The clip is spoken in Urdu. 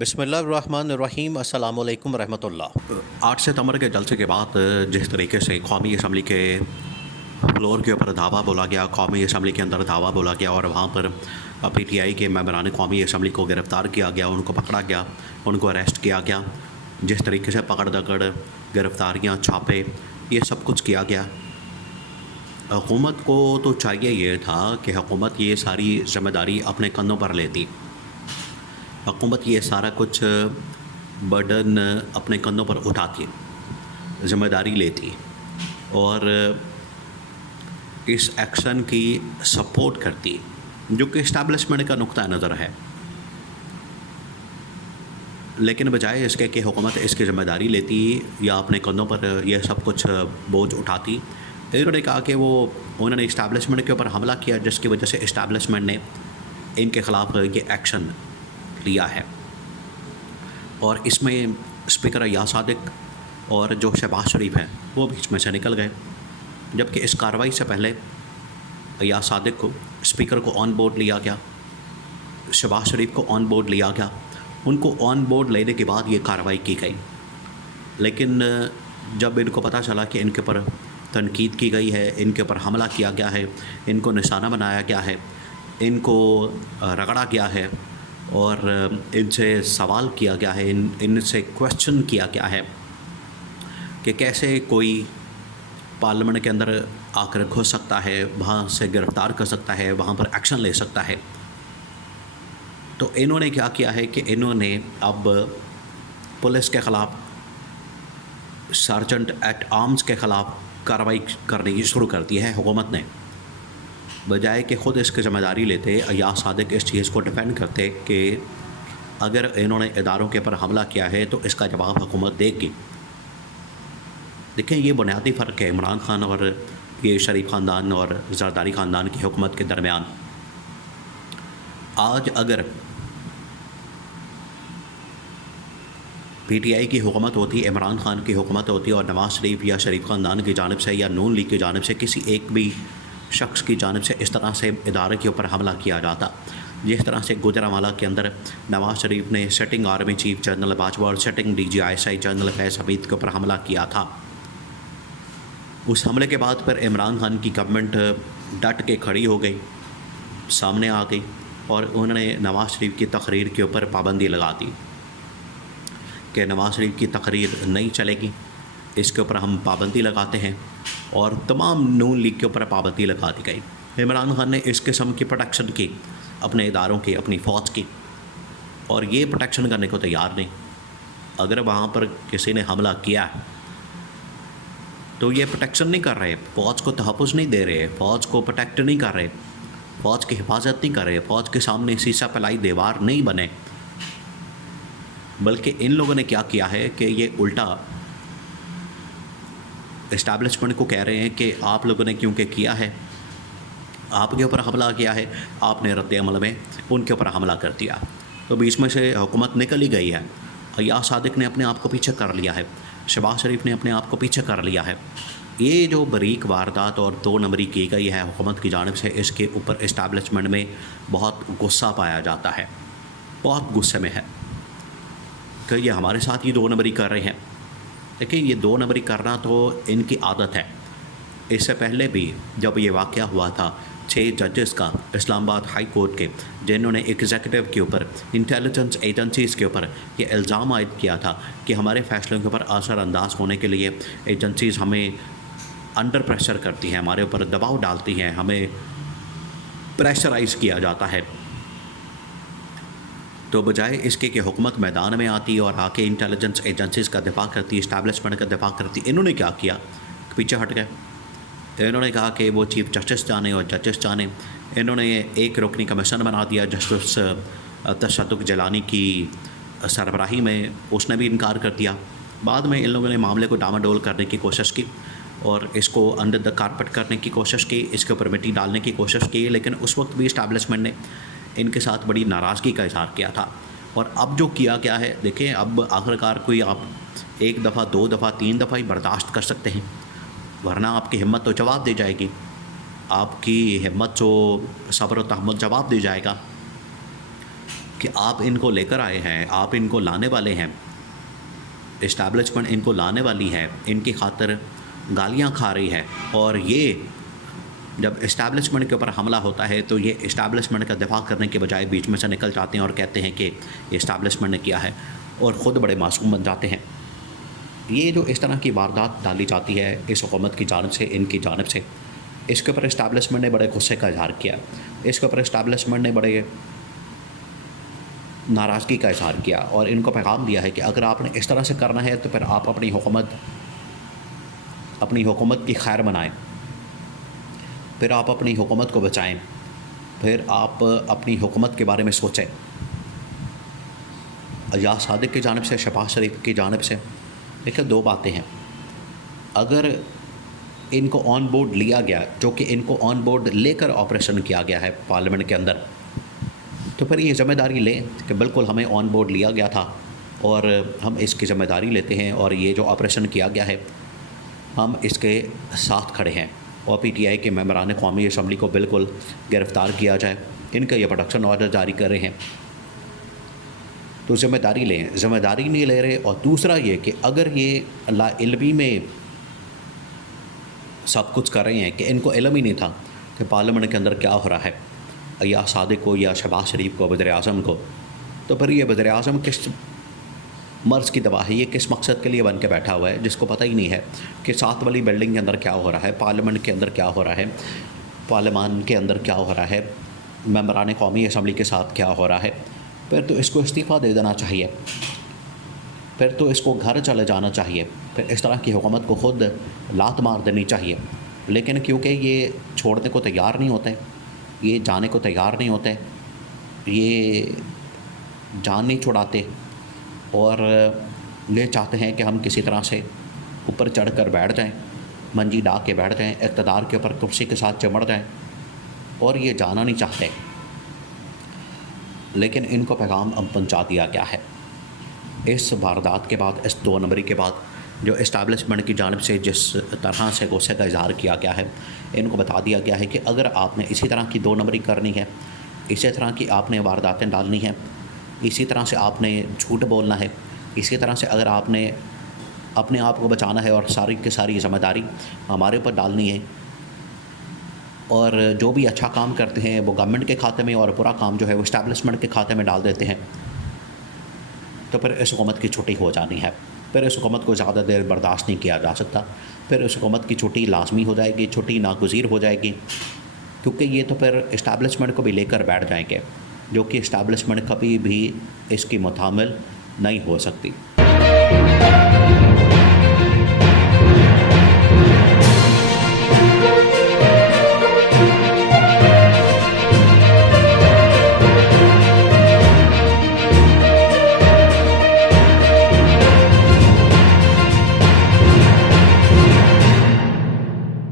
بسم اللہ الرحمن الرحیم السلام علیکم ورحمۃ اللہ۔ 8 ستمبر کے جلسے کے بعد جس طریقے سے قومی اسمبلی کے فلور کے اوپر دعویٰ بولا گیا، قومی اسمبلی کے اندر دعویٰ بولا گیا اور وہاں پر پی ٹی آئی کے ممبران قومی اسمبلی کو گرفتار کیا گیا، ان کو پکڑا گیا، ان کو اریسٹ کیا گیا، جس طریقے سے پکڑ دکڑ، گرفتاریاں، چھاپے، یہ سب کچھ کیا گیا۔ حکومت کو تو چاہیے یہ تھا کہ حکومت یہ ساری ذمہ داری اپنے کندھوں پر لیتی، حکومت یہ سارا کچھ برڈن اپنے کندھوں پر اٹھاتی، ذمہ داری لیتی اور اس ایکشن کی سپورٹ کرتی، جو کہ اسٹیبلشمنٹ کا نقطہ نظر ہے۔ لیکن بجائے اس کے کہ حکومت اس کی ذمہ داری لیتی یا اپنے کندھوں پر یہ سب کچھ بوجھ اٹھاتی، انہوں نے کہا کہ انہوں نے اسٹیبلشمنٹ کے اوپر حملہ کیا، جس کی وجہ سے اسٹیبلشمنٹ نے ان کے خلاف یہ ایکشن لیا ہے۔ اور اس میں اسپیکر ایاز صادق اور جو شہباز شریف ہیں وہ بیچ میں سے نکل گئے، جبکہ اس کارروائی سے پہلے ایاز صادق کو، اسپیکر کو آن بورڈ لیا گیا، شہباز شریف کو آن بورڈ لیا گیا، ان کو آن بورڈ لینے کے بعد یہ کارروائی کی گئی۔ لیکن جب ان کو پتہ چلا کہ ان کے اوپر تنقید کی گئی ہے، ان کے اوپر حملہ کیا گیا ہے، ان کو نشانہ بنایا گیا ہے، ان کو رگڑا گیا ہے اور ان سے سوال کیا گیا ہے، ان سے کویشچن کیا گیا ہے کہ کیسے کوئی پارلیمنٹ کے اندر آ کر گھس سکتا ہے، وہاں سے گرفتار کر سکتا ہے، وہاں پر ایکشن لے سکتا ہے، تو انہوں نے کیا کیا ہے کہ انہوں نے اب پولیس کے خلاف، سارجنٹ ایٹ آرمز کے خلاف کارروائی کرنی شروع کر دی ہے حکومت نے۔ بجائے کہ خود اس کی ذمہ داری لیتے، ایاز صادق اس چیز کو ڈیفینڈ کرتے کہ اگر انہوں نے اداروں کے اوپر حملہ کیا ہے تو اس کا جواب حکومت دے گی۔ دیکھیں، یہ بنیادی فرق ہے عمران خان اور یہ شریف خاندان اور زرداری خاندان کی حکومت کے درمیان۔ آج اگر پی ٹی آئی کی حکومت ہوتی، عمران خان کی حکومت ہوتی اور نواز شریف یا شریف خاندان کی جانب سے یا نون لیگ کی جانب سے کسی ایک بھی شخص کی جانب سے اس طرح سے ادارے کے اوپر حملہ کیا جاتا، جس طرح سے گوجرانوالہ کے اندر نواز شریف نے sitting army chief general Bajwa اور sitting D G ISI general Faiz Hameed کے اوپر حملہ کیا تھا، اس حملے کے بعد پھر عمران خان کی گورنمنٹ ڈٹ کے کھڑی ہو گئی، سامنے آ گئی اور انہوں نے نواز شریف کی تقریر کے اوپر پابندی لگا دی کہ نواز شریف کی تقریر نہیں چلے گی، اس کے اوپر ہم پابندی لگاتے ہیں، اور تمام نون لیگ کے اوپر پابندی لگا دی گئی۔ عمران خان نے اس قسم کی پروٹیکشن کی اپنے اداروں کی، اپنی فوج کی، اور یہ پروٹیکشن کرنے کو تیار نہیں۔ اگر وہاں پر کسی نے حملہ کیا ہے تو یہ پروٹیکشن نہیں کر رہے، فوج کو تحفظ نہیں دے رہے، فوج کو پروٹیکٹ نہیں کر رہے، فوج کی حفاظت نہیں کر رہے، فوج کے سامنے سیسہ پلائی دیوار نہیں بنے، بلکہ ان لوگوں نے کیا ہے کہ یہ الٹا اسٹیبلشمنٹ کو کہہ رہے ہیں کہ آپ لوگوں نے کیونکہ کیا ہے، آپ کے اوپر حملہ کیا ہے، آپ نے رد عمل میں ان کے اوپر حملہ کر دیا، تو بیچ میں سے حکومت نکل ہی گئی ہے۔ ایاز صادق نے اپنے آپ کو پیچھے کر لیا ہے، شہباز شریف نے اپنے آپ کو پیچھے کر لیا ہے۔ یہ جو باریک واردات اور 2 نمبری کی گئی ہے حکومت کی جانب سے، اس کے اوپر اسٹیبلشمنٹ میں بہت غصہ پایا جاتا ہے، بہت غصے میں ہے کہ یہ ہمارے ساتھ یہ 2 نمبری کر رہے ہیں۔ دیکھیں، یہ 2 نمبری کرنا تو ان کی عادت ہے۔ اس سے پہلے بھی جب یہ واقعہ ہوا تھا 6 ججز کا اسلام آباد ہائی کورٹ کے، جنہوں نے ایگزیکٹو کے اوپر، انٹیلیجنس ایجنسیز کے اوپر یہ الزام عائد کیا تھا کہ ہمارے فیصلوں کے اوپر اثر انداز ہونے کے لیے ایجنسیز ہمیں انڈر پریشر کرتی ہیں، ہمارے اوپر دباؤ ڈالتی ہیں، ہمیں پریشرائز کیا جاتا ہے، تو بجائے اس کے کہ حکومت میدان میں آتی اور آ کے انٹیلیجنس ایجنسیز کا دفاع کرتی، اسٹیبلشمنٹ کا دفاع کرتی، انہوں نے کیا کیا؟ پیچھے ہٹ گئے۔ انہوں نے کہا کہ وہ چیف جسٹس جانے اور ججز جانے، انہوں نے ایک رکنی کمیشن بنا دیا جسٹس تشدد جیلانی کی سربراہی میں، اس نے بھی انکار کر دیا۔ بعد میں ان لوگوں نے معاملے کو ڈاماڈول کرنے کی کوشش کی اور اس کو انڈر دا کارپٹ کرنے کی کوشش کی، اس کے اوپر مٹی ڈالنے کی کوشش کی، لیکن اس وقت بھی اسٹیبلشمنٹ نے ان کے ساتھ بڑی ناراضگی کا اظہار کیا تھا۔ اور اب جو کیا گیا ہے، دیکھیں، اب آخرکار کوئی آپ 1 دفعہ 2 دفعہ 3 دفعہ ہی برداشت کر سکتے ہیں، ورنہ آپ کی ہمت تو جواب دے جائے گی، آپ کی ہمت جو صبر و تحمل جواب دے جائے گا۔ کہ آپ ان کو لے کر آئے ہیں, آپ ان کو لانے والے ہیں, اسٹیبلشمنٹ ان کو لانے والی ہے, ان کی خاطر گالیاں کھا رہی ہے, اور یہ جب اسٹیبلشمنٹ کے اوپر حملہ ہوتا ہے تو یہ اسٹیبلشمنٹ کا دفاع کرنے کے بجائے بیچ میں سے نکل جاتے ہیں اور کہتے ہیں کہ یہ اسٹیبلشمنٹ نے کیا ہے, اور خود بڑے معصوم بن جاتے ہیں. یہ جو اس طرح کی واردات ڈالی جاتی ہے اس حکومت کی جانب سے, ان کی جانب سے, اس کے اوپر اسٹیبلشمنٹ نے بڑے غصے کا اظہار کیا, اس کے اوپر اسٹیبلشمنٹ نے بڑے ناراضگی کا اظہار کیا, اور ان کو پیغام دیا ہے کہ اگر آپ نے اس طرح سے کرنا ہے تو پھر آپ اپنی حکومت کی خیر منائیں, پھر آپ اپنی حکومت کو بچائیں, پھر آپ اپنی حکومت کے بارے میں سوچیں. ایاز صادق کی جانب سے, شہباز شریف کی جانب سے دیکھیں دو باتیں ہیں. اگر ان کو آن بورڈ لیا گیا, جو کہ ان کو آن بورڈ لے کر آپریشن کیا گیا ہے پارلیمنٹ کے اندر, تو پھر یہ ذمہ داری لیں کہ بالکل ہمیں آن بورڈ لیا گیا تھا اور ہم اس کی ذمہ داری لیتے ہیں, اور یہ جو آپریشن کیا گیا ہے ہم اس کے ساتھ کھڑے ہیں, اور پی ٹی آئی کے ممبران قومی اسمبلی کو بالکل گرفتار کیا جائے, ان کا یہ پروٹیکشن آرڈر جاری کر رہے ہیں. تو ذمہ داری لیں, ذمہ داری نہیں لے رہے. اور دوسرا یہ کہ اگر یہ لا علمی میں سب کچھ کر رہے ہیں کہ ان کو علم ہی نہیں تھا کہ پارلیمنٹ کے اندر کیا ہو رہا ہے ایاز صادق کو یا شہباز شریف کو, وزیر اعظم کو, تو پھر یہ وزیر اعظم کس مرض کی دوا ہے, یہ کس مقصد کے لیے بن کے بیٹھا ہوا ہے جس کو پتہ ہی نہیں ہے کہ 7 والی بلڈنگ کے اندر کیا ہو رہا ہے, پارلیمنٹ کے اندر کیا ہو رہا ہے, پارلیمان کے اندر کیا ہو رہا ہے, ممبران قومی اسمبلی کے ساتھ کیا ہو رہا ہے. پھر تو اس کو استعفیٰ دے دینا چاہیے, پھر تو اس کو گھر چلے جانا چاہیے, پھر اس طرح کی حکومت کو خود لات مار دینی چاہیے. لیکن کیونکہ یہ چھوڑنے کو تیار نہیں ہوتے, یہ جانے کو تیار نہیں ہوتے, یہ جان نہیں چھڑاتے, اور یہ چاہتے ہیں کہ ہم کسی طرح سے اوپر چڑھ کر بیٹھ جائیں, منجی ڈال کے بیٹھ جائیں, اقتدار کے اوپر کرسی کے ساتھ چمڑ جائیں, اور یہ جانا نہیں چاہتے. لیکن ان کو پیغام اب پہنچا دیا گیا ہے اس واردات کے بعد, اس 2 نمبری کے بعد, جو اسٹیبلشمنٹ کی جانب سے جس طرح سے غصے کا اظہار کیا گیا ہے. ان کو بتا دیا گیا ہے کہ اگر آپ نے اسی طرح کی 2 نمبری کرنی ہے, اسی طرح کی آپ نے وارداتیں ڈالنی ہیں, اسی طرح سے آپ نے جھوٹ بولنا ہے, اسی طرح سے اگر آپ نے اپنے آپ کو بچانا ہے اور ساری کی ساری ذمہ داری ہمارے اوپر ڈالنی ہے, اور جو بھی اچھا کام کرتے ہیں وہ گورنمنٹ کے کھاتے میں اور برا کام جو ہے وہ اسٹیبلشمنٹ کے کھاتے میں ڈال دیتے ہیں, تو پھر اس حکومت کی چھٹی ہو جانی ہے. پھر اس حکومت کو زیادہ دیر برداشت نہیں کیا جا سکتا, پھر اس حکومت کی چھٹی لازمی ہو جائے گی, چھٹی ناگزیر ہو جائے گی, کیونکہ یہ تو پھر اسٹیبلشمنٹ کو بھی لے کر بیٹھ جائیں گے, جو کہ اسٹیبلشمنٹ کبھی بھی اس کی متحمل نہیں ہو سکتی.